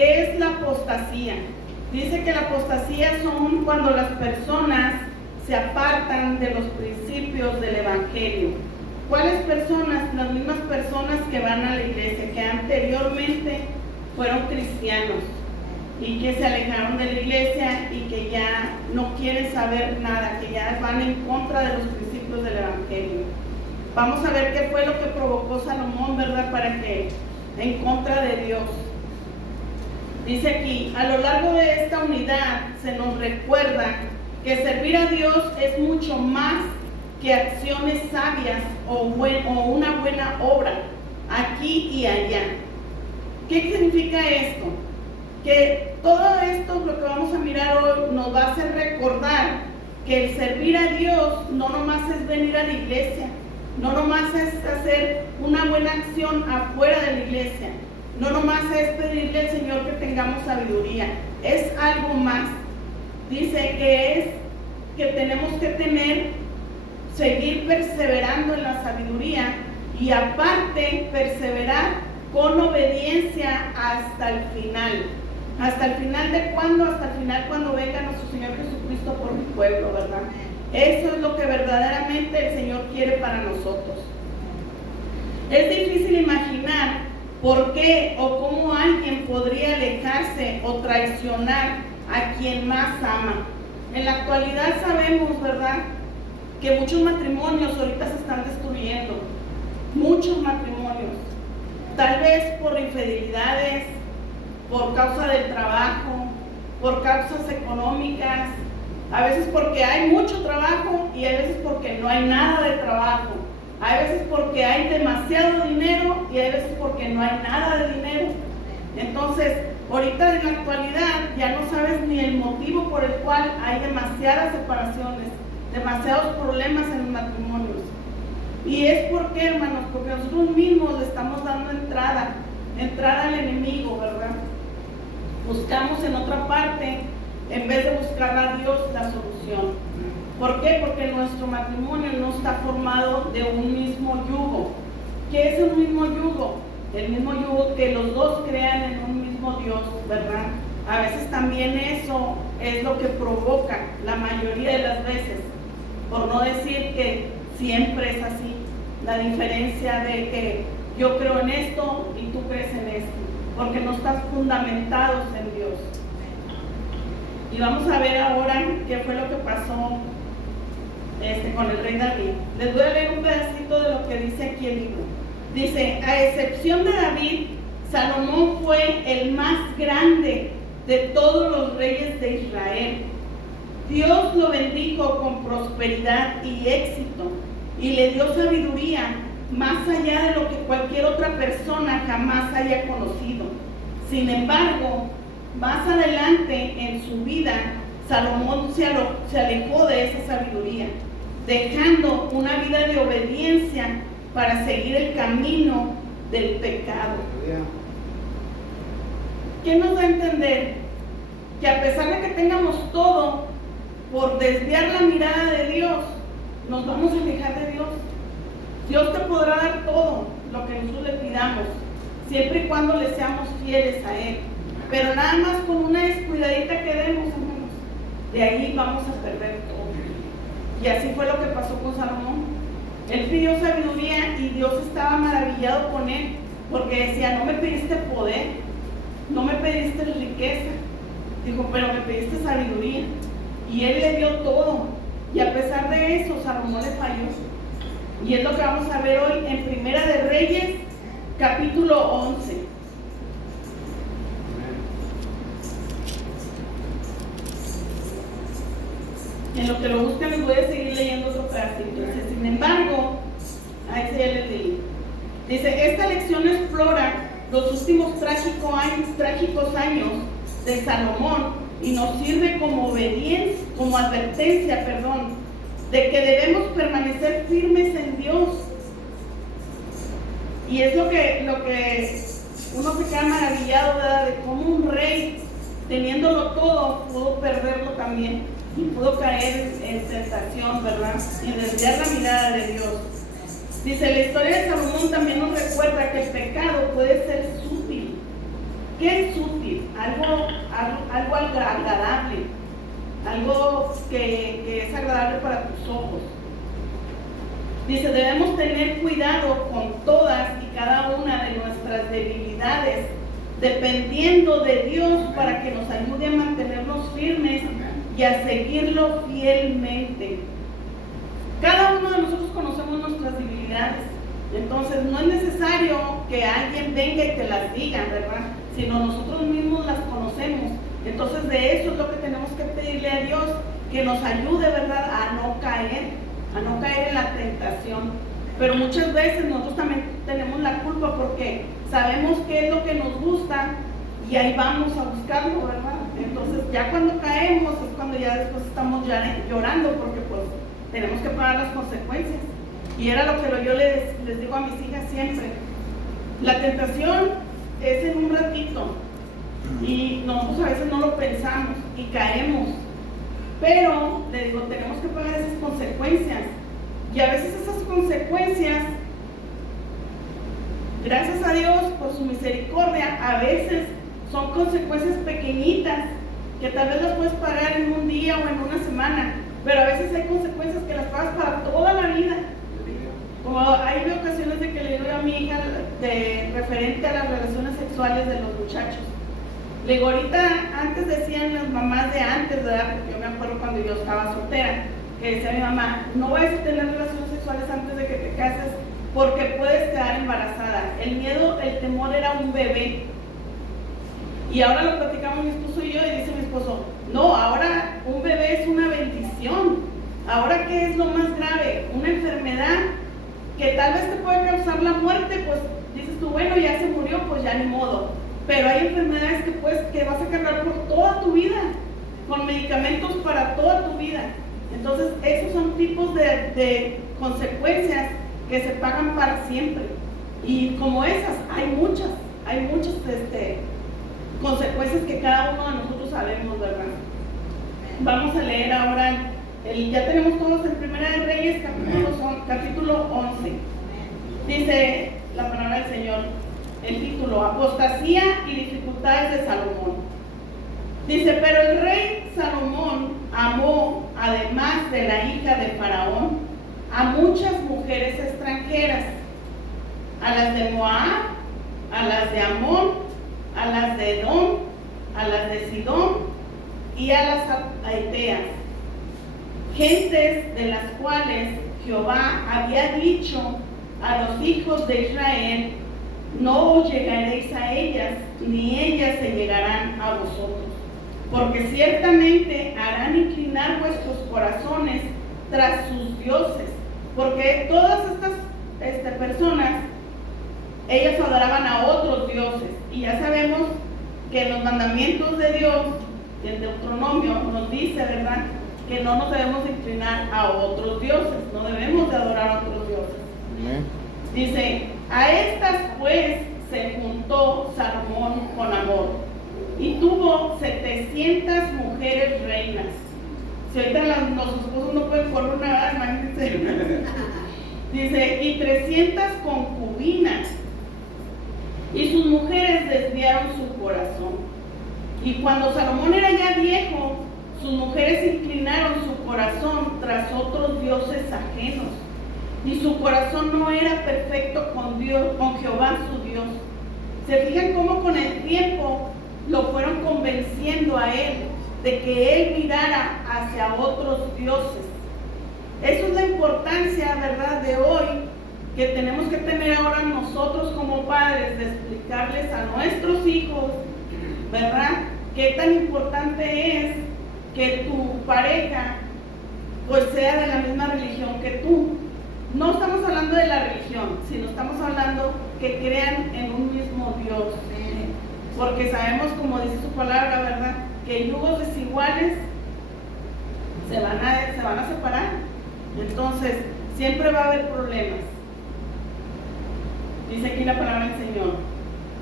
¿Qué es la apostasía? Dice que la apostasía son cuando las personas se apartan de los principios del Evangelio. ¿Cuáles personas? Las mismas personas que van a la iglesia, que anteriormente fueron cristianos y que se alejaron de la iglesia y que ya no quieren saber nada, que ya van en contra de los principios del Evangelio. Vamos a ver qué fue lo que provocó Salomón, ¿verdad? Para que en contra de Dios. Dice aquí, a lo largo de esta unidad se nos recuerda que servir a Dios es mucho más que acciones sabias o una buena obra aquí y allá. ¿Qué significa esto? Que todo esto, lo que vamos a mirar hoy, nos va a hacer recordar que el servir a Dios no nomás es venir a la iglesia, no nomás es hacer una buena acción afuera de la iglesia, no nomás es pedirle al Señor que tengamos sabiduría, es algo más. Dice que es que tenemos que seguir perseverando en la sabiduría y aparte perseverar con obediencia hasta el final. ¿Hasta el final de cuándo? Hasta el final cuando venga nuestro Señor Jesucristo por mi pueblo, ¿verdad? Eso es lo que verdaderamente el Señor quiere para nosotros. Es difícil imaginar por qué o cómo alguien podría alejarse o traicionar a quien más ama. En la actualidad sabemos, ¿verdad?, que muchos matrimonios ahorita se están destruyendo. Muchos matrimonios. Tal vez por infidelidades, por causa del trabajo, por causas económicas, a veces porque hay mucho trabajo y a veces porque no hay nada de trabajo, a veces porque hay demasiado dinero y a veces porque no hay nada de dinero. Entonces, ahorita en la actualidad ya no sabes ni el motivo por el cual hay demasiadas separaciones, demasiados problemas en los matrimonios. Y es porque, hermanos, porque nosotros mismos le estamos dando entrada al enemigo, ¿verdad? Buscamos en otra parte en vez de buscar a Dios la solución. ¿Por qué? Porque nuestro matrimonio no está formado de un mismo yugo. ¿Qué es un mismo yugo? El mismo yugo que los dos crean en un mismo Dios, ¿verdad? A veces también eso es lo que provoca la mayoría de las veces, por no decir que siempre es así, la diferencia de que yo creo en esto y tú crees en esto, porque no están fundamentados en Dios. Y vamos a ver ahora qué fue lo que pasó con el rey David. Les voy a leer un pedacito de lo que dice aquí el libro. Dice, a excepción de David, Salomón fue el más grande de todos los reyes de Israel. Dios lo bendijo con prosperidad y éxito y le dio sabiduría más allá de lo que cualquier otra persona jamás haya conocido. Sin embargo, más adelante en su vida, Salomón se alejó de esa sabiduría, dejando una vida de obediencia para seguir el camino del pecado. ¿Qué nos da a entender? Que a pesar de que tengamos todo, por desviar la mirada de Dios, nos vamos a alejar de Dios. Dios te podrá dar todo lo que nosotros le pidamos, siempre y cuando le seamos fieles a Él. Pero nada más con una descuidadita que demos, hermanos, de ahí vamos a perder todo. Y así fue lo que pasó con Salomón. Él pidió sabiduría y Dios estaba maravillado con él, porque decía, no me pediste poder, no me pediste riqueza. Dijo, pero me pediste sabiduría. Y Él le dio todo. Y a pesar de eso, Salomón le falló. Y es lo que vamos a ver hoy en Primera de Reyes, capítulo 11. En lo que lo buscan les voy a seguir leyendo otro pedacito. Dice, sin embargo, ahí sí ya les leí. Dice, esta lección explora los últimos trágicos años de Salomón y nos sirve como advertencia, de que debemos permanecer firmes en Dios. Y es lo que uno se queda maravillado, ¿verdad? De cómo un rey, teniéndolo todo, pudo perderlo también y pudo caer en tentación, ¿verdad? Y desviar la mirada de Dios. Dice, la historia de Salomón también nos recuerda que el pecado puede ser sutil. ¿Qué es útil? Algo agradable, algo que es agradable para tus ojos. Dice, debemos tener cuidado con todas y cada una de nuestras debilidades, dependiendo de Dios para que nos ayude a mantenernos firmes y a seguirlo fielmente. Cada uno de nosotros conocemos nuestras debilidades, entonces no es necesario que alguien venga y te las diga, ¿verdad? Sino nosotros mismos las conocemos. Entonces de eso es lo que tenemos que pedirle a Dios, que nos ayude, ¿verdad?, a no caer en la tentación. Pero muchas veces nosotros también tenemos la culpa porque sabemos qué es lo que nos gusta y ahí vamos a buscarlo, ¿verdad? Entonces ya cuando caemos es cuando ya después estamos llorando porque pues tenemos que pagar las consecuencias. Y era lo que yo les digo a mis hijas siempre. La tentación es en un ratito y nosotros a veces no lo pensamos y caemos. Pero, le digo, tenemos que pagar esas consecuencias. Y a veces esas consecuencias, gracias a Dios por su misericordia, a veces son consecuencias pequeñitas que tal vez las puedes pagar en un día o en una semana, pero a veces hay consecuencias que las pagas para toda la vida. Como hay ocasiones de que le digo a mi hija referente a las relaciones sexuales de los muchachos. Le digo, ahorita, antes decían las mamás de antes, ¿verdad? Porque yo me acuerdo cuando yo estaba soltera, que decía mi mamá, no vayas a tener relaciones sexuales antes de que te cases porque puedes quedar embarazada. El miedo, el temor era un bebé. Y ahora lo platicamos mi esposo y yo, y dice mi esposo, no, ahora un bebé es una bendición. Ahora, ¿qué es lo más grave? Una enfermedad que tal vez te puede causar la muerte, pues dices tú, bueno, ya se murió, pues ya ni modo. Pero hay enfermedades que vas a cargar por toda tu vida, con medicamentos para toda tu vida. Entonces, esos son tipos de consecuencias que se pagan para siempre. Y como esas, hay muchas consecuencias que cada uno de nosotros sabemos, ¿verdad? Vamos a leer ahora, ya tenemos todos en Primera de Reyes, capítulo 11. Dice la palabra del Señor, el título, Apostasía y dificultades de Salomón. Dice, pero el rey Salomón amó, además de la hija de Faraón, a muchas mujeres extranjeras, a las de Moab, a las de Amón, a las de Edom, a las de Sidón y a las aeteas, gentes de las cuales Jehová había dicho a los hijos de Israel, no os llegaréis a ellas, ni ellas se llegarán a vosotros, porque ciertamente harán inclinar vuestros corazones tras sus dioses, porque todas estas personas, ellas adoraban a otros dioses, y ya sabemos que en los mandamientos de Dios, en Deuteronomio, nos dice, ¿verdad?, que no nos debemos inclinar a otros dioses, no debemos de adorar a otros dioses. Dice, a estas pues se juntó Salomón con amor y tuvo 700 mujeres reinas. Si ahorita los esposos no pueden por una, imagínense. Dice, y 300 concubinas, y sus mujeres desviaron su corazón. Y cuando Salomón era ya viejo, sus mujeres inclinaron su corazón tras otros dioses ajenos, y su corazón no era perfecto con Dios, con Jehová su Dios. Se fijan cómo con el tiempo lo fueron convenciendo a él de que él mirara hacia otros dioses. Eso es la importancia, ¿verdad?, de hoy, que tenemos que tener ahora nosotros como padres, de explicarles a nuestros hijos, ¿verdad?, qué tan importante es que tu pareja pues sea de la misma religión que tú. No estamos hablando de la religión, sino estamos hablando que crean en un mismo Dios. Porque sabemos, como dice su palabra, ¿verdad?, que yugos desiguales se van a separar. Entonces, siempre va a haber problemas. Dice aquí la palabra del Señor.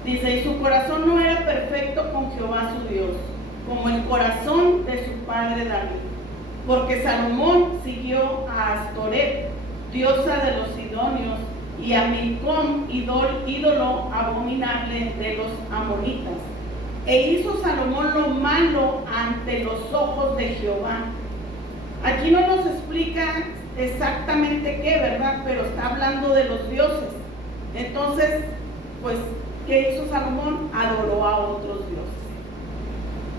Dice, y su corazón no era perfecto con Jehová su Dios, como el corazón de su padre David. Porque Salomón siguió a Astoret, diosa de los sidonios, y a Milcom, ídolo abominable de los amonitas. E hizo Salomón lo malo ante los ojos de Jehová. Aquí no nos explica exactamente qué, ¿verdad? Pero está hablando de los dioses. Entonces, pues, ¿qué hizo Salomón? Adoró a otros dioses.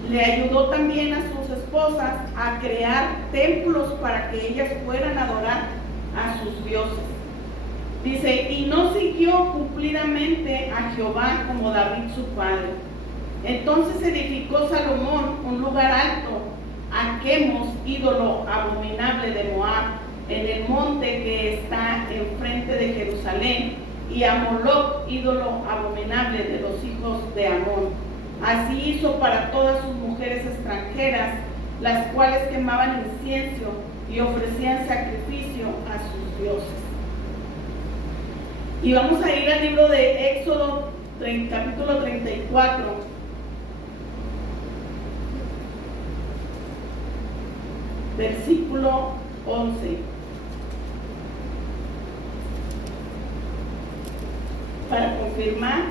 Le ayudó también a sus esposas a crear templos para que ellas fueran a adorar a sus dioses. Dice, y no siguió cumplidamente a Jehová como David su padre. Entonces edificó Salomón un lugar alto a Quemos, ídolo abominable de Moab, en el monte que está enfrente de Jerusalén, y a Moloc, ídolo abominable de los hijos de Amón. Así hizo para todas sus mujeres extranjeras, las cuales quemaban incienso y ofrecían sacrificio a sus dioses. Y vamos a ir al libro de Éxodo, capítulo 34. Versículo 11. Para confirmar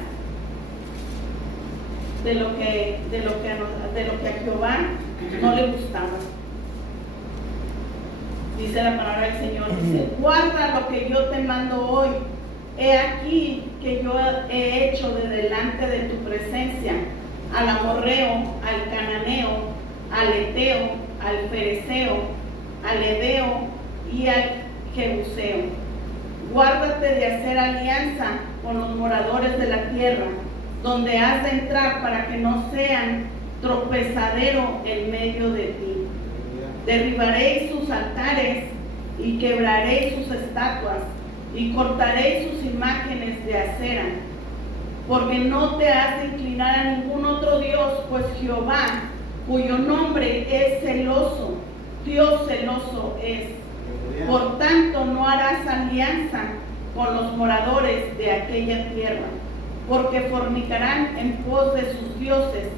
de lo que a Jehová no le gustaba. Dice la palabra del Señor, dice, guarda lo que yo te mando hoy. He aquí que yo he hecho de delante de tu presencia al amorreo, al cananeo, al eteo, al fereceo, al heveo y al jebuseo. Guárdate de hacer alianza con los moradores de la tierra, donde has de entrar, para que no sean tropezadero en medio de ti. Derribaréis sus altares y quebraréis sus estatuas y cortaréis sus imágenes de acera, porque no te has de inclinar a ningún otro Dios, pues Jehová, cuyo nombre es celoso, Dios celoso es. Por tanto, no harás alianza con los moradores de aquella tierra, porque fornicarán en pos de sus dioses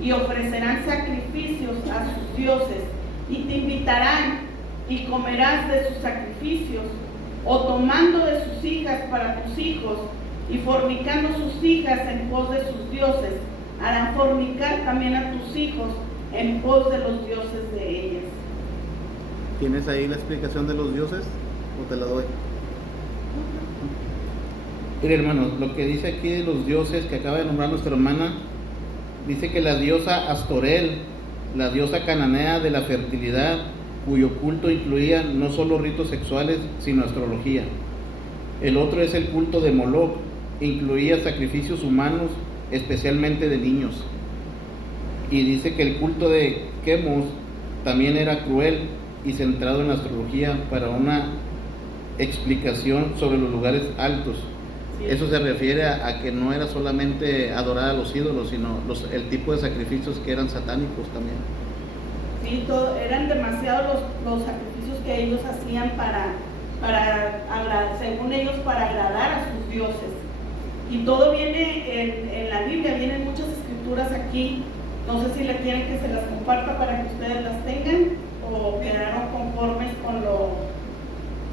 y ofrecerán sacrificios a sus dioses, y te invitarán y comerás de sus sacrificios, o tomando de sus hijas para tus hijos, y fornicando sus hijas en pos de sus dioses, harán fornicar también a tus hijos en pos de los dioses de ellas. ¿Tienes ahí la explicación de los dioses o te la doy? Mire, hermanos, lo que dice aquí de los dioses que acaba de nombrar nuestra hermana, dice que la diosa Astorel, la diosa cananea de la fertilidad, cuyo culto incluía no solo ritos sexuales, sino astrología. El otro es el culto de Moloc, incluía sacrificios humanos, especialmente de niños. Y dice que el culto de Quemos también era cruel y centrado en la astrología para una explicación sobre los lugares altos. Sí. Eso se refiere a que no era solamente adorar a los ídolos, sino el tipo de sacrificios que eran satánicos también. Sí, eran demasiados los sacrificios que ellos hacían según ellos, para agradar a sus dioses. Y todo viene en la Biblia, vienen muchas escrituras aquí. No sé si le quieren que se las comparta para que ustedes las tengan, o quedaron conformes con lo...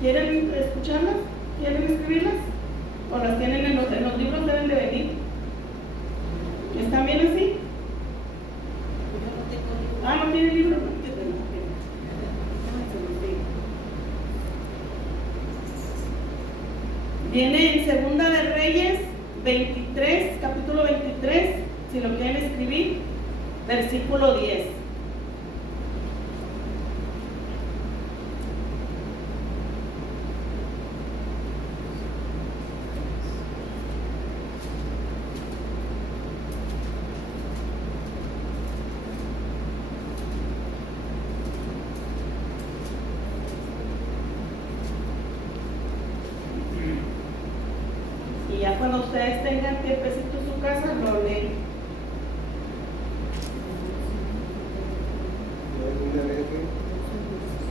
¿Quieren escucharlas? ¿Quieren escribirlas? ¿O las tienen en los libros? Deben de venir. ¿Están bien así? Ah, ¿no tiene libro? Viene en Segunda de Reyes 23, capítulo 23, si lo quieren escribir, versículo 10. Y ya cuando ustedes tengan tiempecito en su casa, lo leen.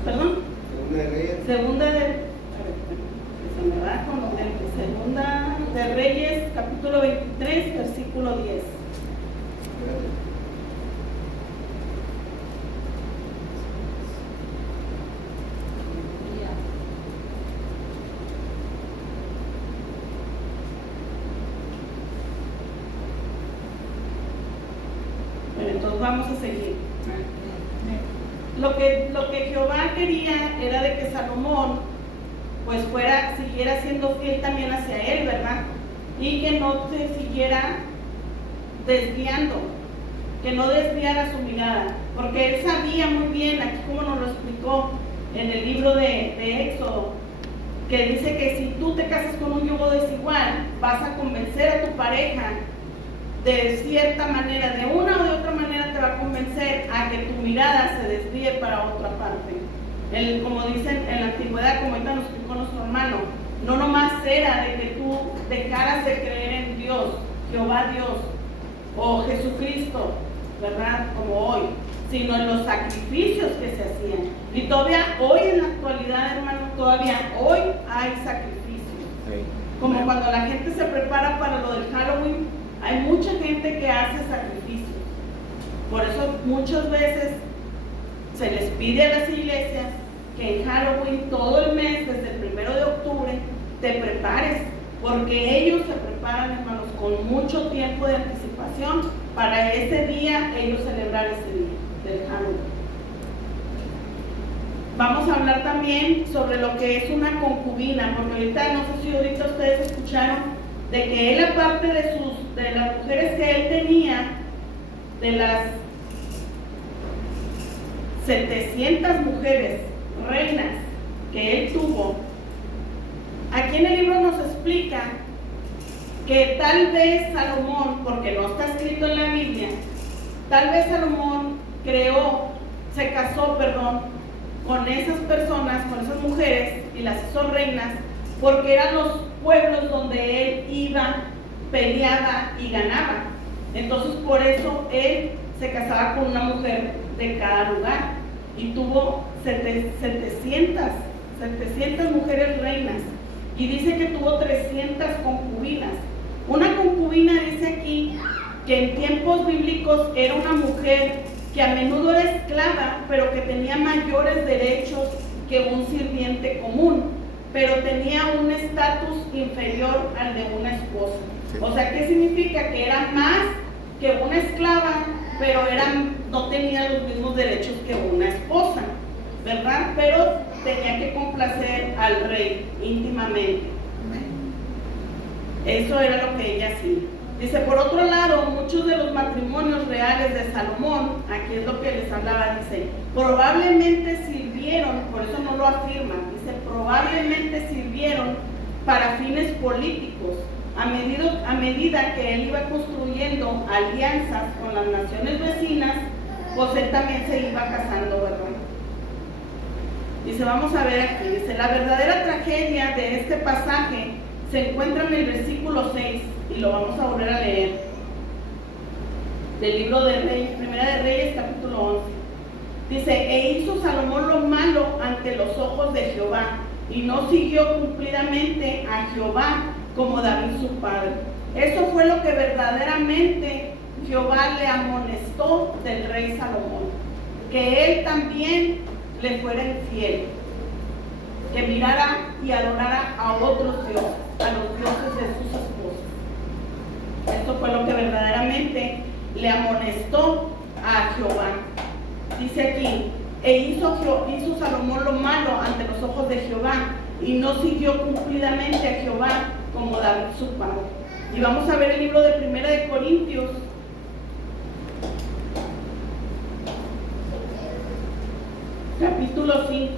¿Perdón? Segunda de Reyes, capítulo 23, versículo 10. Entonces vamos a seguir. Lo que Jehová quería era de que Salomón pues siguiera siendo fiel también hacia él, ¿verdad? Y que no se siguiera desviando, que no desviara su mirada, porque él sabía muy bien, aquí como nos lo explicó en el libro de Éxodo, que dice que si tú te casas con un yugo desigual, vas a convencer a tu pareja de cierta manera, de una o de otra manera te va a convencer a que tu mirada se desvíe para otra parte. Como dicen en la antigüedad, como ahorita nos explicó nuestro hermano, no nomás era de que tú dejaras de creer en Dios, Jehová Dios, o Jesucristo, ¿verdad? Como hoy, sino en los sacrificios que se hacían. Y todavía hoy en la actualidad, hermano, todavía hoy hay sacrificios. Sí. Como cuando la gente se prepara para lo del Halloween, hay mucha gente que hace sacrificios. Por eso muchas veces se les pide a las iglesias que en Halloween todo el mes, desde el 1 de octubre, te prepares, porque ellos se preparan, hermanos, con mucho tiempo de anticipación para ese día, ellos celebrar ese día del Halloween. Vamos a hablar también sobre lo que es una concubina, porque ahorita, no sé si ahorita ustedes escucharon de que él, aparte de las mujeres que él tenía, de las 700 mujeres reinas que él tuvo, aquí en el libro nos explica que tal vez Salomón, porque no está escrito en la Biblia, tal vez Salomón se casó con esas personas, con esas mujeres y las hizo reinas, porque eran los pueblos donde él iba, peleaba y ganaba. Entonces por eso él se casaba con una mujer de cada lugar y tuvo 700 mujeres reinas, y dice que tuvo 300 concubinas. Una concubina, dice aquí, que en tiempos bíblicos era una mujer que a menudo era esclava, pero que tenía mayores derechos que un sirviente común, pero tenía un estatus inferior al de una esposa. Sí. O sea, ¿qué significa? Que era más que una esclava, pero no tenía los mismos derechos que una esposa, ¿verdad? Pero tenía que complacer al rey íntimamente. Eso era lo que ella hacía. Dice, por otro lado, muchos de los matrimonios reales de Salomón, aquí es lo que les hablaba, dice, probablemente sirvieron, por eso no lo afirman, dice, probablemente sirvieron para fines políticos, a medida que él iba construyendo alianzas con las naciones vecinas, pues él también se iba casando, ¿verdad? Dice, vamos a ver aquí, dice, la verdadera tragedia de este pasaje se encuentra en el versículo 6, y lo vamos a volver a leer, del libro de Reyes, Primera de Reyes, capítulo 11. Dice, e hizo Salomón lo malo ante los ojos de Jehová, y no siguió cumplidamente a Jehová como David su padre. Eso fue lo que verdaderamente Jehová le amonestó del rey Salomón, que él también le fuera infiel, que mirara y adorara a otros dioses, a los dioses de sus esposas. Esto fue lo que verdaderamente le amonestó a Jehová. Dice aquí, e hizo Salomón lo malo ante los ojos de Jehová, y no siguió cumplidamente a Jehová como David su padre. Y vamos a ver el libro de Primera de Corintios, capítulo 5.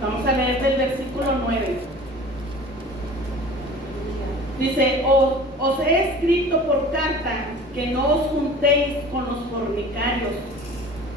Vamos a leer del versículo 9. Dice, os he escrito por carta que no os juntéis con los fornicarios,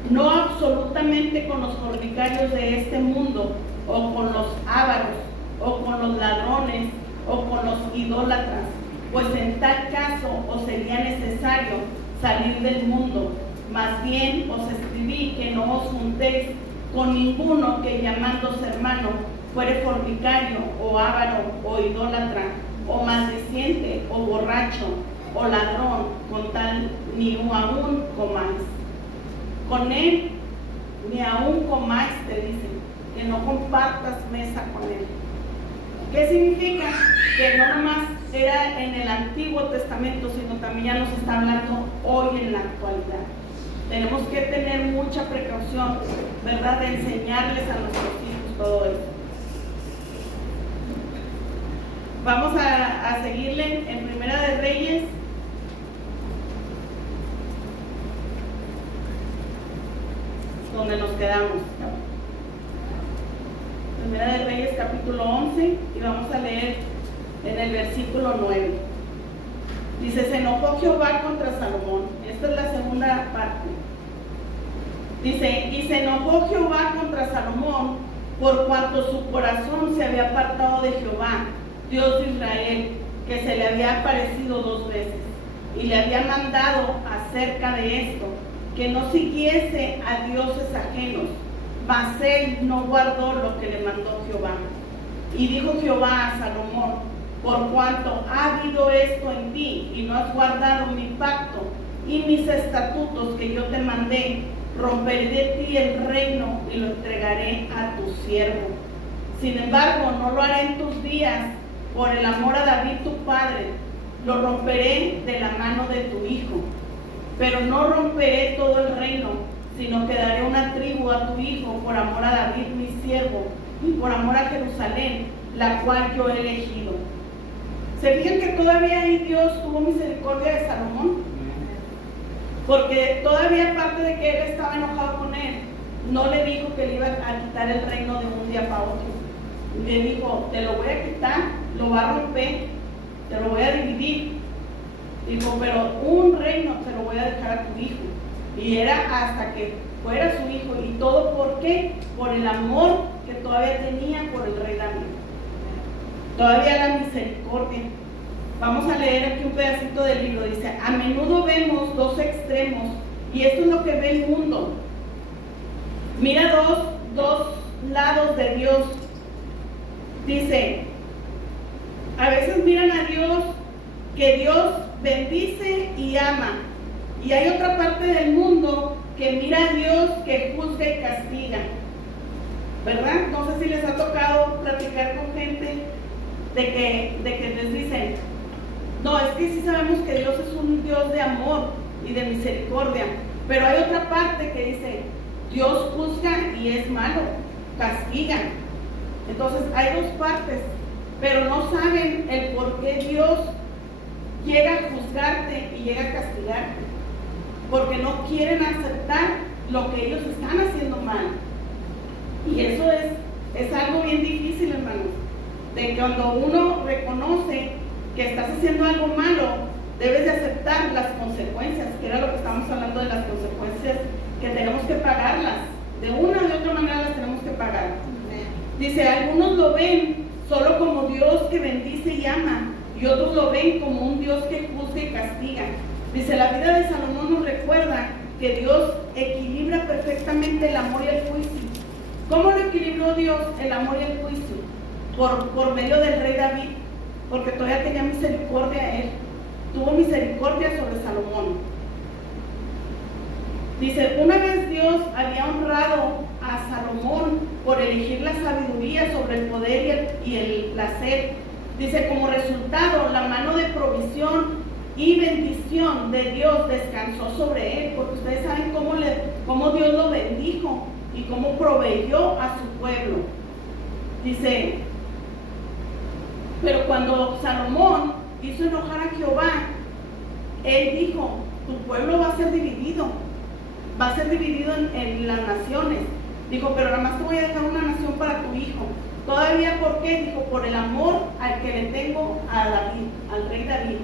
no absolutamente con los fornicarios de este mundo, o con los ávaros, o con los ladrones, o con los idólatras, pues en tal caso os sería necesario salir del mundo. Más bien os escribí que no os juntéis con ninguno que llamándose hermano fuere fornicario, o ávaro, o idólatra, o maldiciente, o borracho, o ladrón, con tal ni aún comáis. Con él ni aún comáis, te dicen, que no compartas mesa con él. ¿Qué significa? Que no nomás era en el Antiguo Testamento, sino también ya nos está hablando hoy en la actualidad. Tenemos que tener mucha precaución, ¿verdad?, de enseñarles a nuestros hijos todo esto. Vamos a seguirle en Primera de Reyes. Donde nos quedamos. Primera de Reyes capítulo 11 y vamos a leer en el versículo 9. Dice: se enojó Jehová contra Salomón. Esta es la segunda parte. Dice: y se enojó Jehová contra Salomón por cuanto su corazón se había apartado de Jehová, Dios de Israel, que se le había aparecido 2 veces, y le había mandado acerca de esto, que no siguiese a dioses ajenos, mas él no guardó lo que le mandó Jehová. Y dijo Jehová a Salomón: por cuanto ha habido esto en ti, y no has guardado mi pacto y mis estatutos que yo te mandé, romperé de ti el reino y lo entregaré a tu siervo. Sin embargo, no lo haré en tus días, por el amor a David tu padre, lo romperé de la mano de tu hijo. Pero no romperé todo el reino, sino que daré una tribu a tu hijo por amor a David mi siervo y por amor a Jerusalén, la cual yo he elegido. ¿Se fijan que todavía ahí Dios tuvo misericordia de Salomón? Porque todavía, aparte de que él estaba enojado con él, no le dijo que le iba a quitar el reino de un día para otro. Le dijo: te lo voy a quitar, lo va a romper, te lo voy a dividir. Dijo: pero un reino te lo voy a dejar a tu hijo. Y era hasta que fuera su hijo. ¿Y todo por qué? Por el amor que todavía tenía por el rey David. Todavía la misericordia. Vamos a leer aquí un pedacito del libro. Dice: a menudo vemos 2 extremos, y esto es lo que ve el mundo. Mira dos lados de Dios. Dice: a veces miran a Dios, que Dios bendice y ama, y hay otra parte del mundo que mira a Dios, que juzga y castiga, ¿verdad? No sé si les ha tocado platicar con gente de que les dicen: no, es que sí sabemos que Dios es un Dios de amor y de misericordia, pero hay otra parte que dice: Dios juzga y es malo, castiga. Entonces hay 2 partes, pero no saben el por qué Dios llega a juzgarte y llega a castigarte, porque no quieren aceptar lo que ellos están haciendo mal. Y eso es algo bien difícil, hermanos, de que cuando uno reconoce que estás haciendo algo malo, debes de aceptar las consecuencias, que era lo que estamos hablando de las consecuencias, que tenemos que pagarlas, de una o de otra manera las tenemos que pagar. Dice: algunos lo ven solo como Dios que bendice y ama, y otros lo ven como un Dios que juzga y castiga. Dice: la vida de Salomón nos recuerda que Dios equilibra perfectamente el amor y el juicio. ¿Cómo lo equilibró Dios, el amor y el juicio? Por medio del rey David, porque todavía tenía misericordia a él. Tuvo misericordia sobre Salomón. Dice: una vez Dios había honrado a Salomón por elegir la sabiduría sobre el poder y el placer. Dice: como resultado, la mano de provisión y bendición de Dios descansó sobre él, porque ustedes saben cómo Dios lo bendijo y cómo proveyó a su pueblo. Dice: pero cuando Salomón hizo enojar a Jehová, él dijo: tu pueblo va a ser dividido en las naciones. Dijo: pero nada más te voy a dejar una nación para tu hijo. Todavía, ¿por qué? Dijo: por el amor al que le tengo a David, al rey David.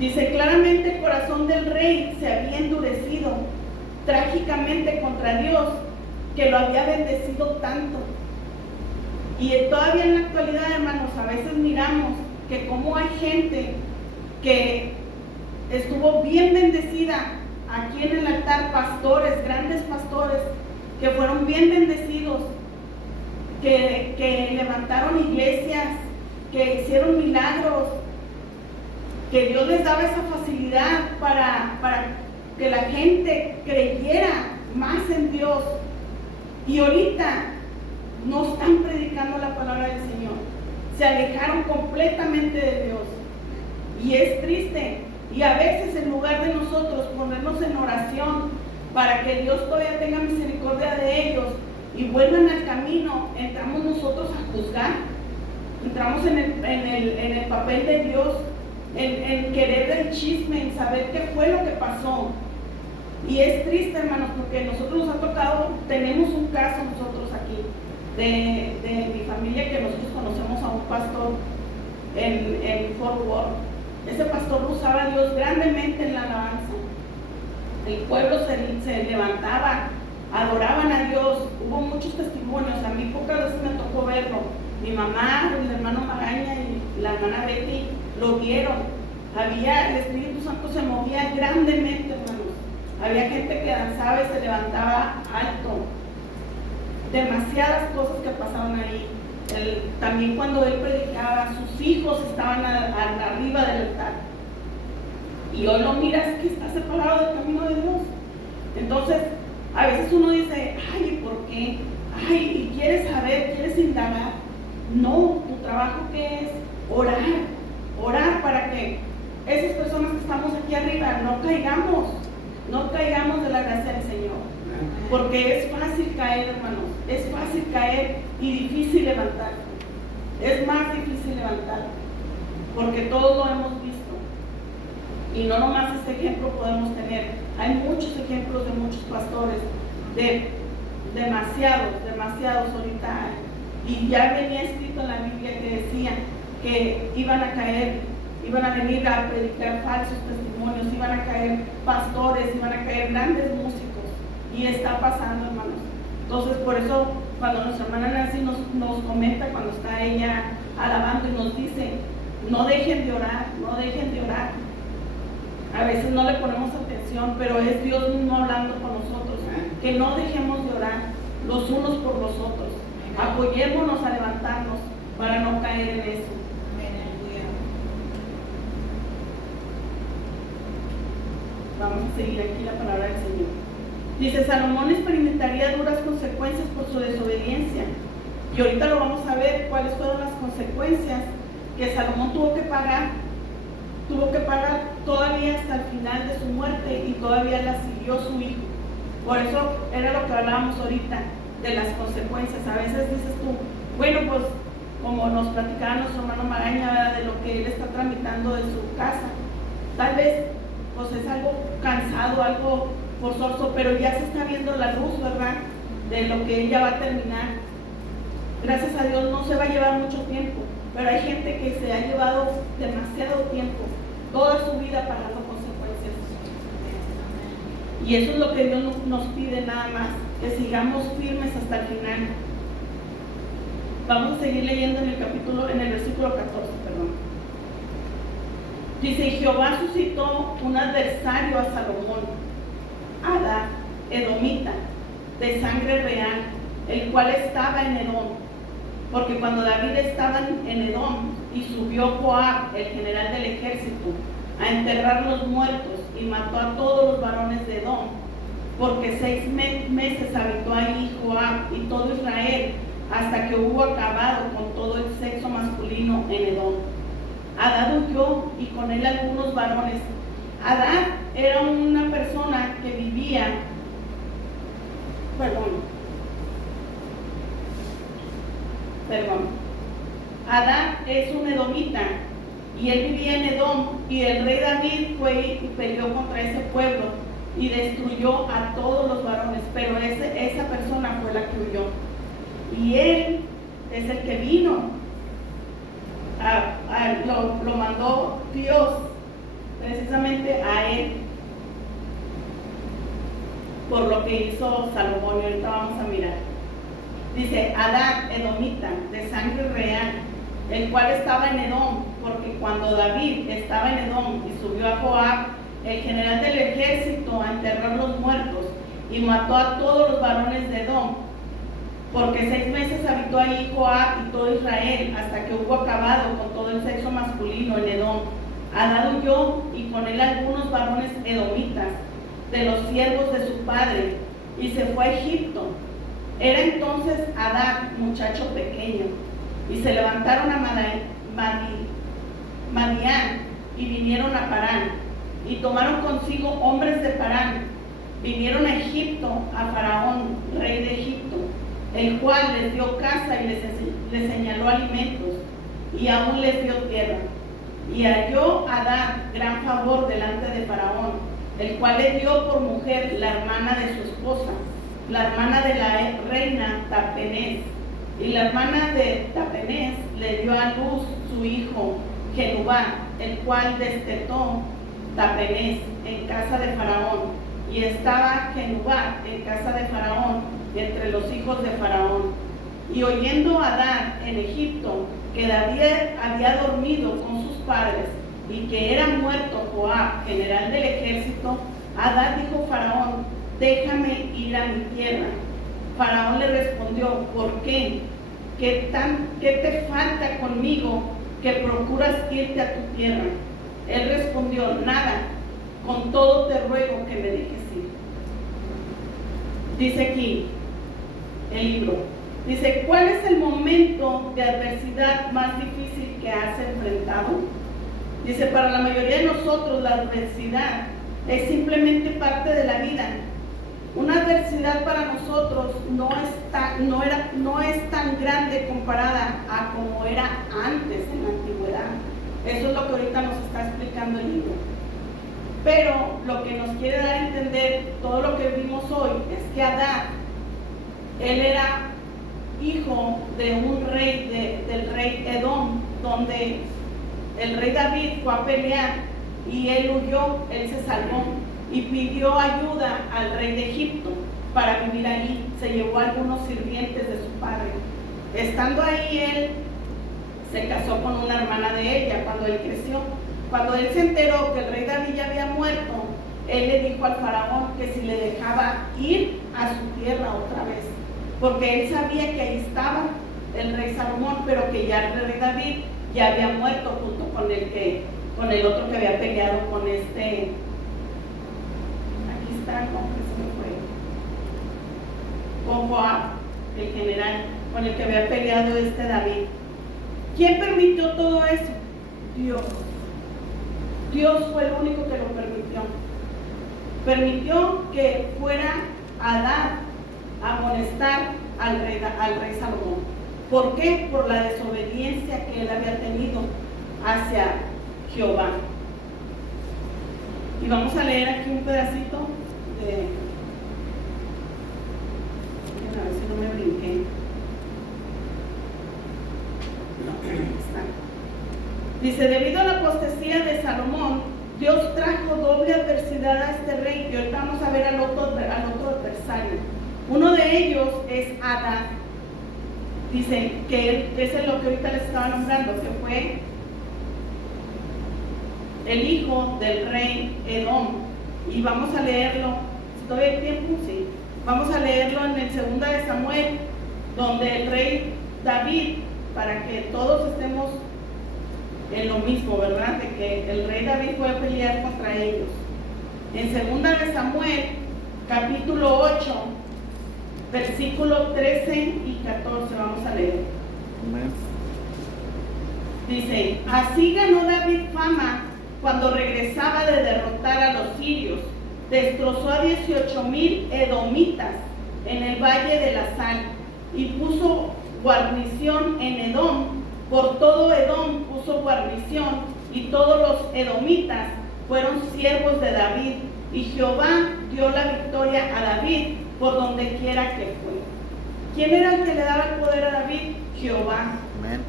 Dice: claramente el corazón del rey se había endurecido trágicamente contra Dios, que lo había bendecido tanto. Y todavía en la actualidad, hermanos, a veces miramos que como hay gente que estuvo bien bendecida aquí en el altar, pastores, grandes pastores, que fueron bien bendecidos, que levantaron iglesias, que hicieron milagros, que Dios les daba esa facilidad para que la gente creyera más en Dios. Y ahorita no están predicando la palabra del Señor. se alejaron completamente de Dios. Y es triste. Y a veces en lugar de nosotros ponernos en oración para que Dios todavía tenga misericordia de ellos y vuelvan al camino, entramos nosotros a juzgar. Entramos en el papel de Dios, en querer el chisme, en saber qué fue lo que pasó. Y es triste, hermanos, porque nosotros nos ha tocado, tenemos un caso nosotros aquí, de mi familia, que nosotros conocemos a un pastor en Fort Worth. Ese pastor usaba a Dios grandemente en la alabanza. El pueblo se levantaba, adoraban a Dios. Hubo muchos testimonios, a mí pocas veces me tocó verlo. Mi mamá, el hermano Magaña y la hermana Betty lo vieron. El Espíritu Santo se movía grandemente, hermanos. Había gente que danzaba y se levantaba alto. Demasiadas cosas que pasaban ahí. También cuando él predicaba, sus hijos estaban arriba del altar. Y hoy lo miras que está separado del camino de Dios. Entonces, a veces uno dice, ay, ¿por qué? Ay, y quieres saber, quieres indagar. No, tu trabajo ¿qué es? Orar para que esas personas que estamos aquí arriba no caigamos de la gracia del Señor. Porque es fácil caer, hermanos, es fácil caer y difícil levantar. Es más difícil levantar, porque todos lo hemos visto. Y no nomás ese ejemplo podemos tener. Hay muchos ejemplos de muchos pastores, demasiados ahorita. Y ya venía escrito en la Biblia que decía que iban a caer, iban a venir a predicar falsos testimonios, iban a caer pastores, iban a caer grandes músicos. Y está pasando, hermanos. Entonces, por eso, cuando nuestra hermana Nancy nos comenta, cuando está ella alabando y nos dice, no dejen de orar, no dejen de orar. A veces no le ponemos atención, pero es Dios mismo hablando con nosotros. Que no dejemos de orar los unos por los otros. Apoyémonos a levantarnos para no caer en eso. Vamos a seguir aquí la palabra del Señor. Dice, Salomón experimentaría duras consecuencias por su desobediencia. Y ahorita lo vamos a ver cuáles fueron las consecuencias que Salomón tuvo que pagar. Tuvo que pagar todavía hasta el final de su muerte y todavía la siguió su hijo. Por eso era lo que hablábamos ahorita de las consecuencias. A veces dices tú, bueno, pues como nos platicaba nuestro hermano Magaña, ¿verdad?, de lo que él está tramitando de su casa. Tal vez pues es algo cansado, algo forzoso, pero ya se está viendo la luz, ¿verdad?, de lo que ella va a terminar. Gracias a Dios no se va a llevar mucho tiempo, pero hay gente que se ha llevado demasiado tiempo, toda su vida pagando consecuencias. Y eso es lo que Dios nos pide nada más, que sigamos firmes hasta el final. Vamos a seguir leyendo en el versículo 14, perdón. Dice, y Jehová suscitó un adversario a Salomón, Adad, edomita, de sangre real, el cual estaba en Edom. Porque cuando David estaba en Edom y subió Joab, el general del ejército, a enterrar los muertos y mató a todos los varones de Edom, porque 6 meses habitó ahí Joab y todo Israel, hasta que hubo acabado con todo el sexo masculino en Edom. Adad huyó y con él algunos varones. Adad era una persona que vivía, Adad es un edomita y él vivía en Edom, y el rey David fue y peleó contra ese pueblo y destruyó a todos los varones, pero esa persona fue la que huyó. Y él es el que vino, lo mandó Dios precisamente a él por lo que hizo Salomón. Y ahorita vamos a mirar. Dice, Adad, edomita, de sangre real, el cual estaba en Edom, porque cuando David estaba en Edom y subió a Joab, el general del ejército, a enterrar los muertos, y mató a todos los varones de Edom, porque 6 meses habitó ahí Joab y todo Israel, hasta que hubo acabado con todo el sexo masculino en Edom. Adad huyó y con él algunos varones edomitas, de los siervos de su padre, y se fue a Egipto. Era entonces Adad muchacho pequeño. Y se levantaron a Madián y vinieron a Parán, y tomaron consigo hombres de Parán. Vinieron a Egipto, a Faraón, rey de Egipto, el cual les dio casa y les señaló alimentos, y aún les dio tierra. Y halló Adad gran favor delante de Faraón, el cual le dio por mujer la hermana de su esposa, la hermana de la reina Tapenés. Y la hermana de Tapenés le dio a luz su hijo Genubá, el cual destetó Tapenés en casa de Faraón. Y estaba Genubá en casa de Faraón, entre los hijos de Faraón. Y oyendo Adad en Egipto que David había dormido con sus padres y que era muerto Joab, general del ejército, Adad dijo a Faraón: déjame ir a mi tierra. Faraón le respondió: ¿por qué? ¿Qué te falta conmigo que procuras irte a tu tierra? Él respondió: nada, con todo te ruego que me dejes ir. Dice aquí el libro, dice: ¿cuál es el momento de adversidad más difícil que has enfrentado? Dice: para la mayoría de nosotros la adversidad es simplemente parte de la vida. Una adversidad para nosotros no es tan grande comparada a como era antes en la antigüedad. Eso es lo que ahorita nos está explicando el libro. Pero lo que nos quiere dar a entender todo lo que vimos hoy es que Adad, él era hijo de un rey, del rey Edom, donde el rey David fue a pelear y él huyó, él se salvó y pidió ayuda al rey de Egipto para vivir allí. Se llevó a algunos sirvientes de su padre. Estando ahí, él se casó con una hermana de ella cuando él creció. Cuando él se enteró que el rey David ya había muerto, él le dijo al faraón que si le dejaba ir a su tierra otra vez, porque él sabía que ahí estaba el rey Salomón, pero que ya el rey David ya había muerto junto con el otro que había peleado con con Joab, el general, con el que había peleado David. ¿Quién permitió todo eso? Dios. Dios fue el único que lo permitió. Permitió que fuera Adad a molestar al rey Salomón. ¿Por qué? Por la desobediencia que él había tenido hacia Jehová. Y vamos a leer aquí un pedacito a ver si no me brinqué. No, está. Dice: debido a la apostasía de Salomón, Dios trajo doble adversidad a este rey. Y ahorita vamos a ver al otro adversario. Uno de ellos es Adad. Dice que ese es lo que ahorita les estaba nombrando, que fue el hijo del rey Edom. Y vamos a leerlo, si todavía hay tiempo, sí. Vamos a leerlo en el 2 de Samuel, donde el rey David, para que todos estemos en lo mismo, ¿verdad? De que el rey David fue a pelear contra ellos. En 2 de Samuel, capítulo 8, versículo 13 y 14, vamos a leer. Amén. Dice: así ganó David fama cuando regresaba de derrotar a los sirios. Destrozó a 18,000 edomitas en el valle de la Sal y puso guarnición en Edom. Por todo Edom puso guarnición, y todos los edomitas fueron siervos de David, y Jehová dio la victoria a David por donde quiera que fue. ¿Quién era el que le daba el poder a David? Jehová. Amén.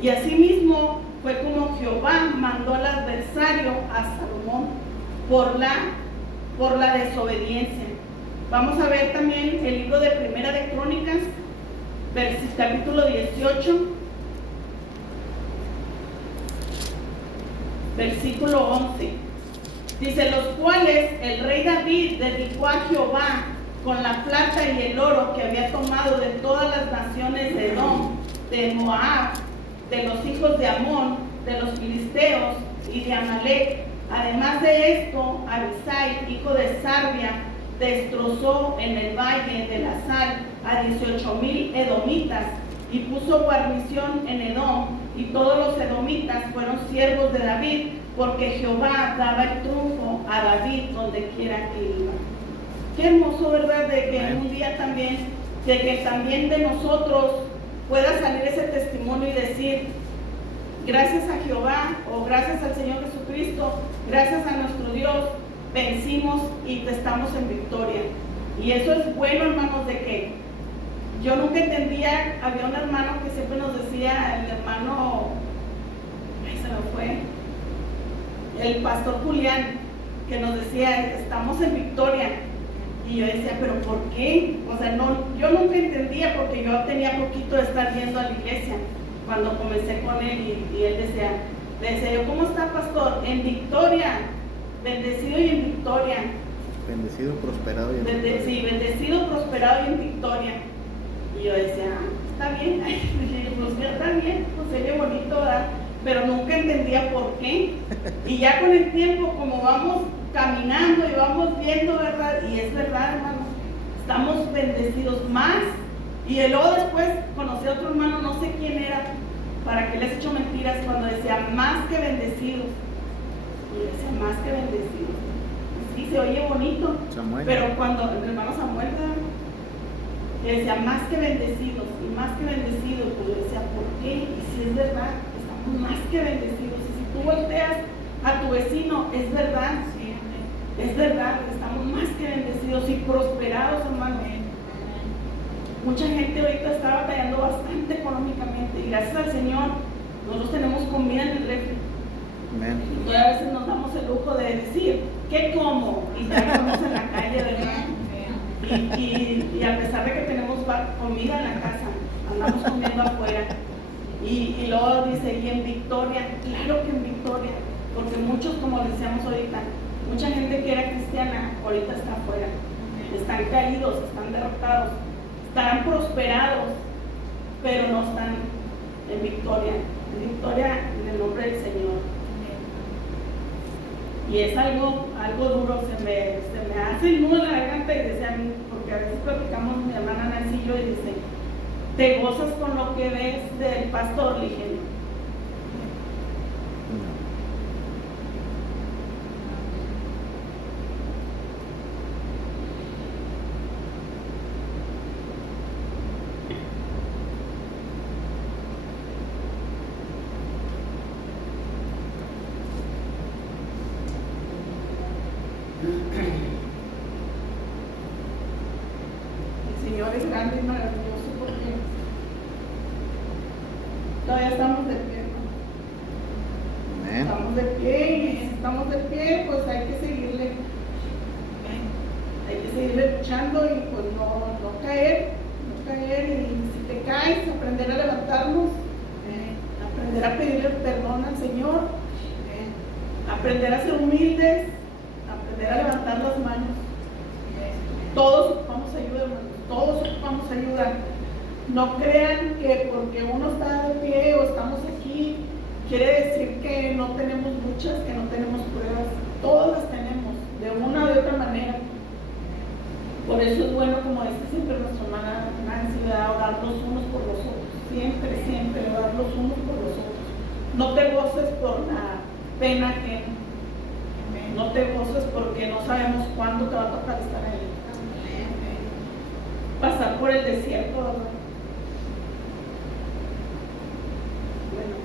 Y asimismo fue como Jehová mandó al adversario a Salomón por la desobediencia. Vamos a ver también el libro de Primera de Crónicas, capítulo 18, versículo 11. Dice: los cuales el rey David dedicó a Jehová con la plata y el oro que había tomado de todas las naciones de Edom, de Moab, de los hijos de Amón, de los filisteos y de Amalek. Además de esto, Abisai, hijo de Sarbia, destrozó en el valle de la Sal a 18,000 edomitas y puso guarnición en Edom, y todos los edomitas fueron siervos de David, porque Jehová daba el triunfo a David donde quiera que iba. Qué hermoso, ¿verdad? De que un día también, de que también de nosotros pueda salir ese testimonio y decir, gracias a Jehová, o gracias al Señor Jesucristo, gracias a nuestro Dios, vencimos y estamos en victoria. Y eso es bueno, hermanos, de que yo nunca entendía. Había un hermano que siempre nos decía, el hermano, ay, se me fue, el pastor Julián, que nos decía, estamos en victoria. Y yo decía, ¿pero por qué? O sea, no, yo nunca entendía, porque yo tenía poquito de estar yendo a la iglesia cuando comencé con él, y él decía, le decía yo, ¿cómo está, pastor? En victoria, bendecido y en victoria. Bendecido, prosperado y en victoria. Sí, bendecido, prosperado y en victoria. Y yo decía, está bien, pues ya está bien, pues se ve bonito, ¿verdad? Pero nunca entendía por qué. Y ya con el tiempo, como vamos caminando y vamos viendo, ¿verdad? Y es verdad, hermano, estamos bendecidos más. Y luego después conocí a otro hermano, no sé quién era, para que les he hecho mentiras, cuando decía más que bendecidos. Y decía más que bendecidos. Sí, se oye bonito. Samuel. Pero cuando el hermano Samuel, ¿verdad? Que decía más que bendecidos y más que bendecidos, pues yo decía, ¿por qué? Y si es verdad, estamos más que bendecidos. Y si tú volteas a tu vecino, es verdad, es verdad, estamos más que bendecidos y prosperados, hermano. Mucha gente ahorita está batallando bastante económicamente, y gracias al Señor nosotros tenemos comida en el refri. Amén. Y todavía a veces nos damos el lujo de decir, ¿qué como? Y traemos en la calle, ¿verdad? Y a pesar de que tenemos comida en la casa, andamos comiendo afuera. Y luego dice, y en victoria, claro que en victoria, porque muchos, como decíamos ahorita, mucha gente que era cristiana ahorita está afuera, están caídos, están derrotados, estarán prosperados, pero no están en victoria en el nombre del Señor. Y es algo duro, se me hace el nudo en la garganta, y decía, porque a veces platicamos mi hermana Nancy y yo, y dice, ¿te gozas con lo que ves del pastor? Le dije, el Señor es grande y maravilloso, porque todavía estamos de pie, ¿no? Amén. Estamos de pie, y si estamos de pie, pues hay que seguirle luchando, y pues no caer, y si te caes, aprender a levantarnos, aprender a pedirle perdón al Señor, aprender a ser humildes, aprender a levantar las manos. Todos ocupamos ayuda, hermanos, todos ocupamos ayuda. No crean que porque uno está de pie o estamos aquí, quiere decir que no tenemos luchas, que no tenemos pruebas. Todas las tenemos, de una o de otra manera. Por eso es bueno, como dice siempre nuestra hermana Nancy, orar los unos por los otros. Siempre, siempre orar los unos por los otros. No te goces por la pena ajena. No te goces porque no sabemos cuándo te va a tocar estar ahí. Pasar por el desierto, ¿verdad? Bueno,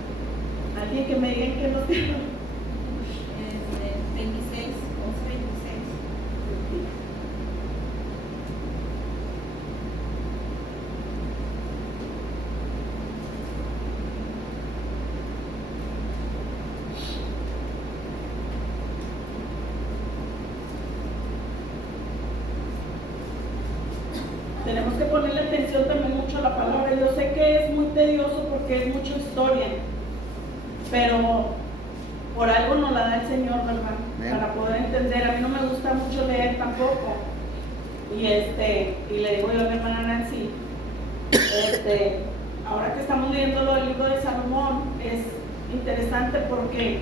alguien que me diga que no tiene. 26, 11, 26. Tenemos que ponerle atención también mucho a la palabra. Yo sé que es muy tedioso porque es mucha historia, pero por algo nos la da el Señor, ¿verdad? Bien. Para poder entender. A mí no me gusta mucho leer tampoco. Y le digo yo a mi hermana Nancy, ahora que estamos leyendo el libro de Salomón, es interesante porque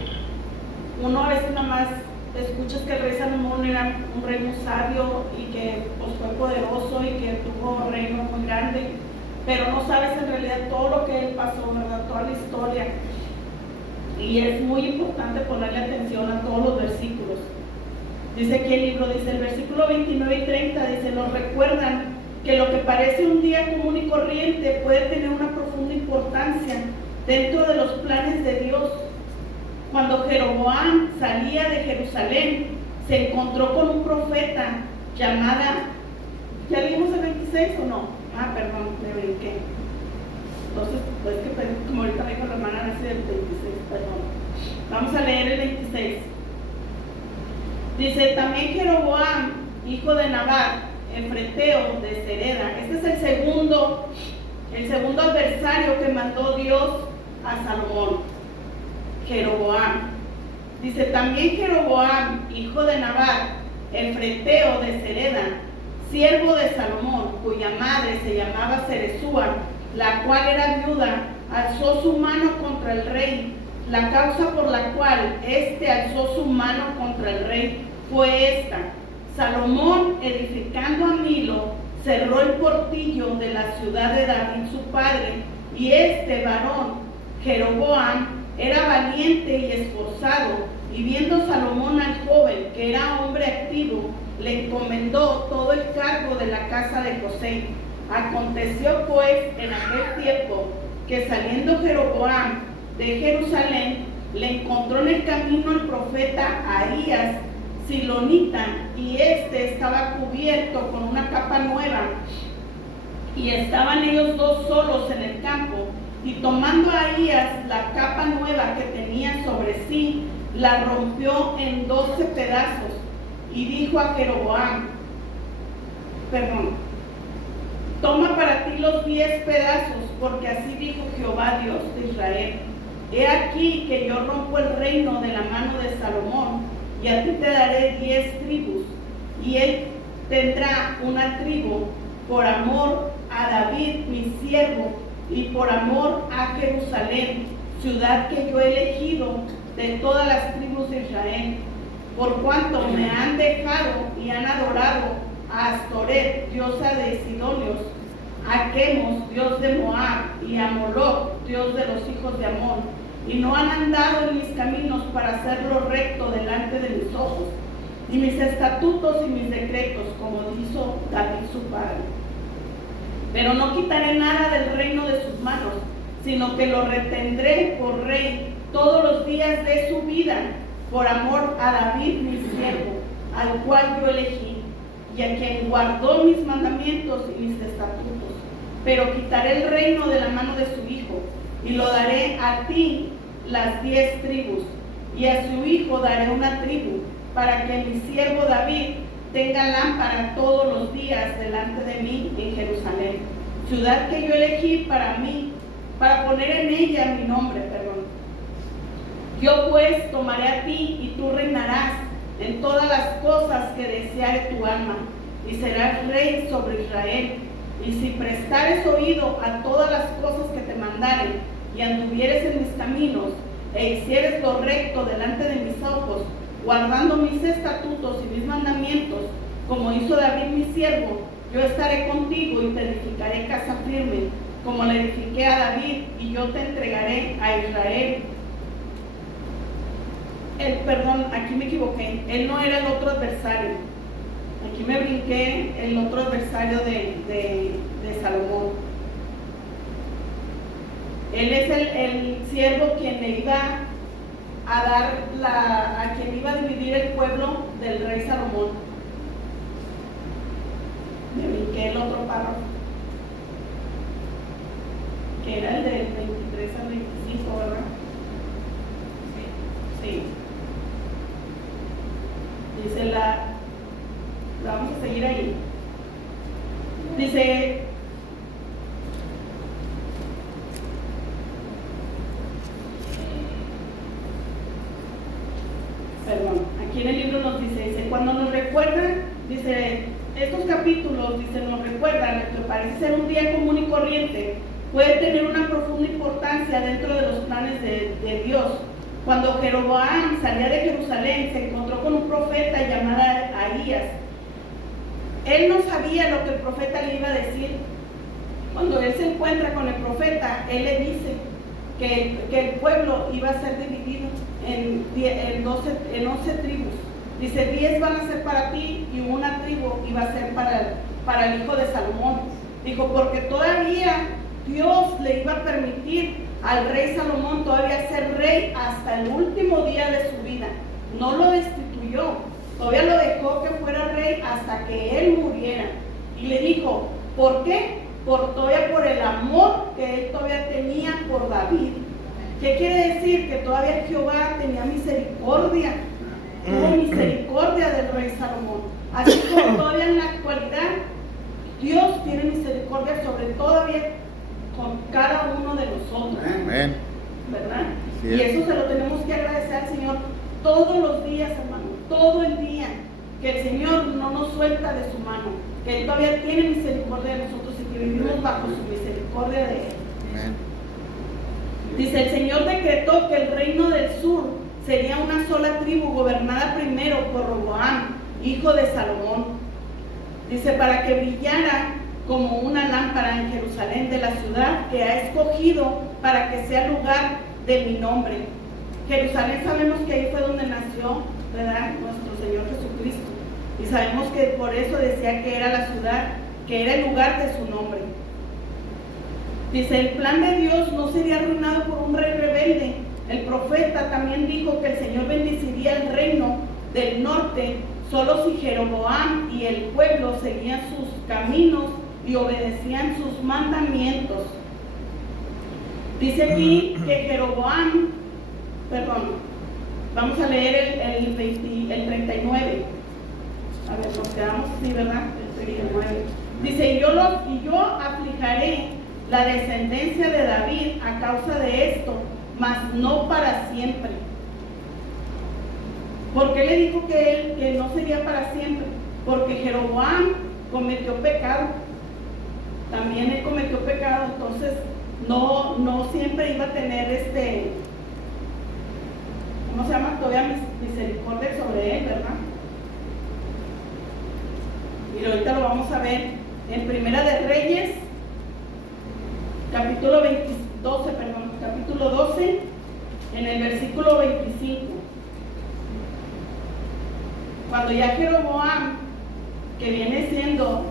uno a veces nada más escuchas que el rey Salomón era un rey muy sabio y que pues, fue poderoso y que tuvo un reino muy grande, pero no sabes en realidad todo lo que él pasó, ¿verdad? Toda la historia. Y es muy importante ponerle atención a todos los versículos. Dice aquí el libro, dice el versículo 29 y 30, dice, nos recuerdan que lo que parece un día común y corriente puede tener una profunda importancia dentro de los planes de Dios. Cuando Jeroboam salía de Jerusalén, se encontró con un profeta llamada, ¿ya vimos el 26 o no? Ah, perdón, me brinqué. Entonces, pues que como ahorita me dijo la hermana Nancy del 26, perdón. Vamos a leer el 26. Dice, también Jeroboam, hijo de Nabat, efreteo de Sereda. Este es el segundo adversario que mandó Dios a Salomón. Jeroboam. Dice, también Jeroboam, hijo de Nabat, efreteo de Sereda, siervo de Salomón, cuya madre se llamaba Ceresúa, la cual era viuda, alzó su mano contra el rey. La causa por la cual éste alzó su mano contra el rey fue esta: Salomón, edificando a Milo, cerró el portillo de la ciudad de David su padre, y este varón, Jeroboam, era valiente y esforzado, y viendo Salomón al joven, que era hombre activo, le encomendó todo el cargo de la casa de José. Aconteció pues en aquel tiempo que saliendo Jeroboam de Jerusalén, le encontró en el camino el profeta Ahías, silonita, y este estaba cubierto con una capa nueva, y estaban ellos dos solos en el campo. Y tomando a Ahías la capa nueva que tenía sobre sí, la rompió en 12 pedazos, y dijo a Jeroboam, toma para ti los 10 pedazos, porque así dijo Jehová Dios de Israel: he aquí que yo rompo el reino de la mano de Salomón, y a ti te daré 10 tribus, y él tendrá una tribu por amor a David mi siervo, y por amor a Jerusalén, ciudad que yo he elegido de todas las tribus de Israel, por cuanto me han dejado y han adorado a Astoret, diosa de Sidonios, a Quemos, dios de Moab, y a Moloc, dios de los hijos de Amón, y no han andado en mis caminos para hacerlo recto delante de mis ojos, y mis estatutos y mis decretos, como hizo David su padre. Pero no quitaré nada del reino de sus manos, sino que lo retendré por rey todos los días de su vida, por amor a David mi siervo, al cual yo elegí, y a quien guardó mis mandamientos y mis estatutos. Pero quitaré el reino de la mano de su hijo, y lo daré a ti las 10 tribus, y a su hijo daré una tribu, para que mi siervo David tenga lámpara todos los días delante de mí en Jerusalén, ciudad que yo elegí para mí, para poner en ella mi nombre, Yo pues tomaré a ti, y tú reinarás en todas las cosas que deseare tu alma, y serás rey sobre Israel. Y si prestares oído a todas las cosas que te mandaren, y anduvieres en mis caminos, e hicieres lo recto delante de mis ojos, guardando mis estatutos y mis mandamientos, como hizo David mi siervo, yo estaré contigo y te edificaré casa firme, como le edifiqué a David, y yo te entregaré a Israel. Aquí me equivoqué, él no era el otro adversario. Aquí me brinqué el otro adversario de Salomón. Él es el siervo quien le iba a dar a quien iba a dividir el pueblo del rey Salomón. Me brinqué el otro párrafo, que era el del 23 al 25, ¿verdad? Sí. Dice vamos a seguir ahí. Dice, aquí en el libro nos dice, cuando nos recuerdan, dice, estos capítulos, dice, nos recuerdan que parece ser un día común y corriente, puede tener una profunda importancia dentro de los planes de Dios. Cuando Jeroboam salía de Jerusalén, se encontró con un profeta llamado Ahías. Él no sabía lo que el profeta le iba a decir, cuando él se encuentra con el profeta, él le dice que el pueblo iba a ser dividido en 11 tribus. Dice, 10 van a ser para ti y una tribu iba a ser para el hijo de Salomón. Dijo, porque todavía Dios le iba a permitir al rey Salomón todavía ser rey hasta el último día de su vida. No lo destituyó, todavía lo dejó que fuera rey hasta que él muriera. Y le dijo, ¿por qué? Todavía por el amor que él todavía tenía por David. ¿Qué quiere decir? Que todavía Jehová tenía misericordia, tuvo misericordia del rey Salomón. Así como todavía en la actualidad Dios tiene misericordia sobre todavía con cada uno de nosotros. Amén. ¿Verdad? Sí. Y eso se lo tenemos que agradecer al Señor todos los días, hermano, todo el día, que el Señor no nos suelta de su mano, que Él todavía tiene misericordia de nosotros y que vivimos bajo su misericordia de Él. Amén. Dice, el Señor decretó que el reino del sur sería una sola tribu gobernada primero por Roboam, hijo de Salomón. Dice, para que brillara como una lámpara en Jerusalén de la ciudad que ha escogido para que sea lugar de mi nombre. Jerusalén sabemos que ahí fue donde nació, ¿verdad?, nuestro Señor Jesucristo. Y sabemos que por eso decía que era la ciudad, que era el lugar de su nombre. Dice, el plan de Dios no sería arruinado por un rey rebelde. El profeta también dijo que el Señor bendeciría el reino del norte solo si Jeroboam y el pueblo seguían sus caminos y obedecían sus mandamientos. Dice aquí que vamos a leer el 39. A ver, nos quedamos así, ¿verdad? El 39. Dice, y yo aflijaré la descendencia de David a causa de esto, mas no para siempre. ¿Por qué le dijo que no sería para siempre? Porque Jeroboam cometió pecado. También él cometió pecado, entonces no siempre iba a tener ¿cómo se llama? Todavía misericordia sobre él, ¿verdad? Y ahorita lo vamos a ver en Primera de Reyes, capítulo 12, en el versículo 25. Cuando ya Jeroboam, que viene siendo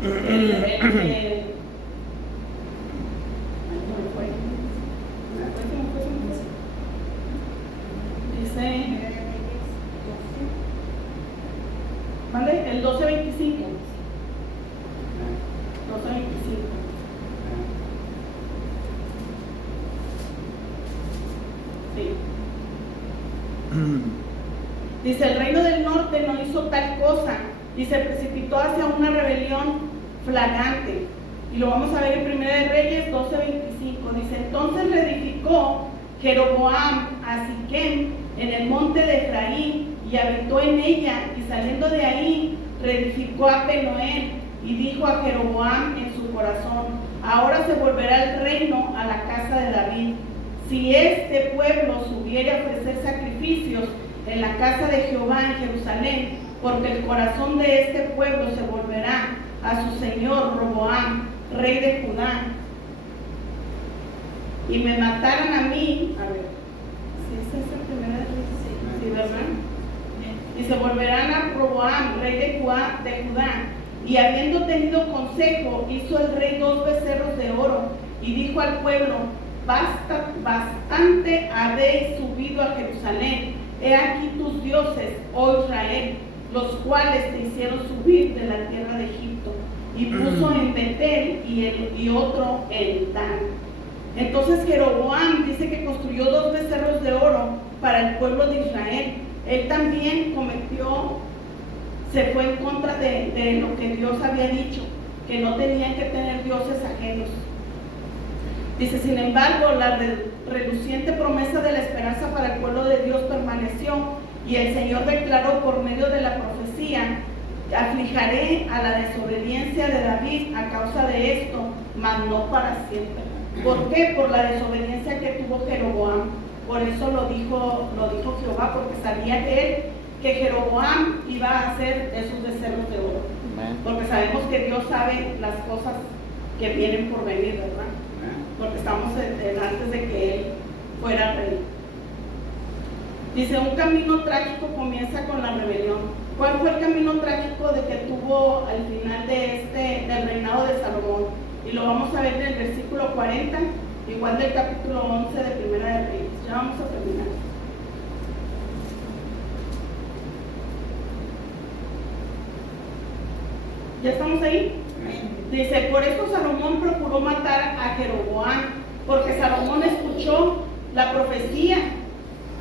dice, ¿vale? El 12:25. 12:25. Sí. Dice, el reino del norte no hizo tal cosa y se precipitó hacia una rebelión flagrante. Y lo vamos a ver en 1 de Reyes 12:25. Dice, entonces reedificó Jeroboam a Siquem en el monte de Efraín y habitó en ella, y saliendo de ahí reedificó a Penuel y dijo a Jeroboam en su corazón, ahora se volverá el reino a la casa de David. Si este pueblo subiere a ofrecer sacrificios en la casa de Jehová en Jerusalén, porque el corazón de este pueblo se volverá a su señor Roboam, rey de Judá, y me mataran a mí, a ver, si esa es la primera vez, sí, ¿verdad? Y se volverán a Roboam, rey de Judá, y habiendo tenido consejo, hizo el rey 2 becerros de oro, y dijo al pueblo, bastante habéis subido a Jerusalén, he aquí tus dioses, oh Israel, los cuales te hicieron subir de la tierra de Egipto, y puso en Betel y otro en Dan. Entonces Jeroboam dice que construyó 2 becerros de oro para el pueblo de Israel. Él también se fue en contra de lo que Dios había dicho, que no tenían que tener dioses ajenos. Dice, sin embargo, la reluciente promesa de la esperanza para el pueblo de Dios permaneció, y el Señor declaró por medio de la profecía, aflijaré a la desobediencia de David a causa de esto, mas no para siempre. ¿Por qué? Por la desobediencia que tuvo Jeroboam. Por eso lo dijo Jehová, porque sabía él que Jeroboam iba a hacer esos becerros de oro. Amén. Porque sabemos que Dios sabe las cosas que vienen por venir, ¿verdad? Porque estamos antes de que Él fuera rey. Dice, un camino trágico comienza con la rebelión. ¿Cuál fue el camino trágico de que tuvo al final del reinado de Salomón? Y lo vamos a ver en el versículo 40, igual del capítulo 11 de Primera de Reyes. Ya vamos a terminar. ¿Ya estamos ahí? Dice, por esto Salomón procuró matar a Jeroboam, porque Salomón escuchó la profecía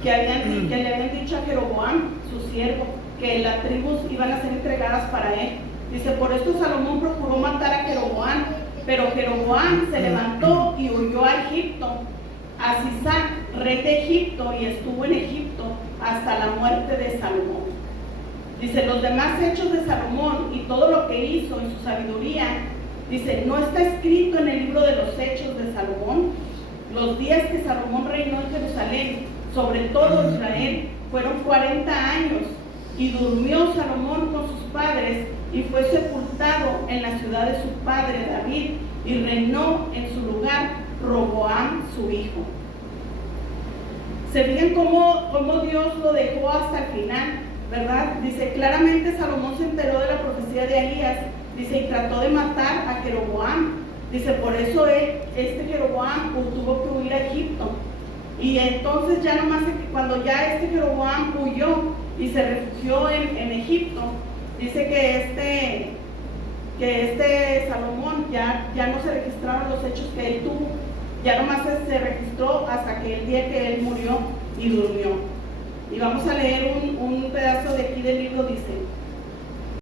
que le habían dicho a Jeroboam, su siervo, que las tribus iban a ser entregadas para él. Dice, por esto Salomón procuró matar a Jeroboam, pero Jeroboam se levantó y huyó a Egipto, a Sisac, rey de Egipto, y estuvo en Egipto hasta la muerte de Salomón. Dice, los demás hechos de Salomón y todo lo que hizo en su sabiduría, dice, ¿no está escrito en el libro de los hechos de Salomón? Los días que Salomón reinó en Jerusalén, sobre todo Israel, fueron 40 años, y durmió Salomón con sus padres, y fue sepultado en la ciudad de su padre David, y reinó en su lugar Roboam, su hijo. ¿Se fijan cómo Dios lo dejó hasta el final? ¿Verdad? Dice, claramente Salomón se enteró de la profecía de Ahías, dice, y trató de matar a Jeroboam. Dice, por eso Jeroboam tuvo que huir a Egipto. Y entonces ya nomás cuando ya Jeroboam huyó y se refugió en Egipto, dice que Salomón ya no se registraron los hechos que él tuvo, ya nomás se registró hasta que el día que él murió y durmió. Y vamos a leer un pedazo de aquí del libro, dice,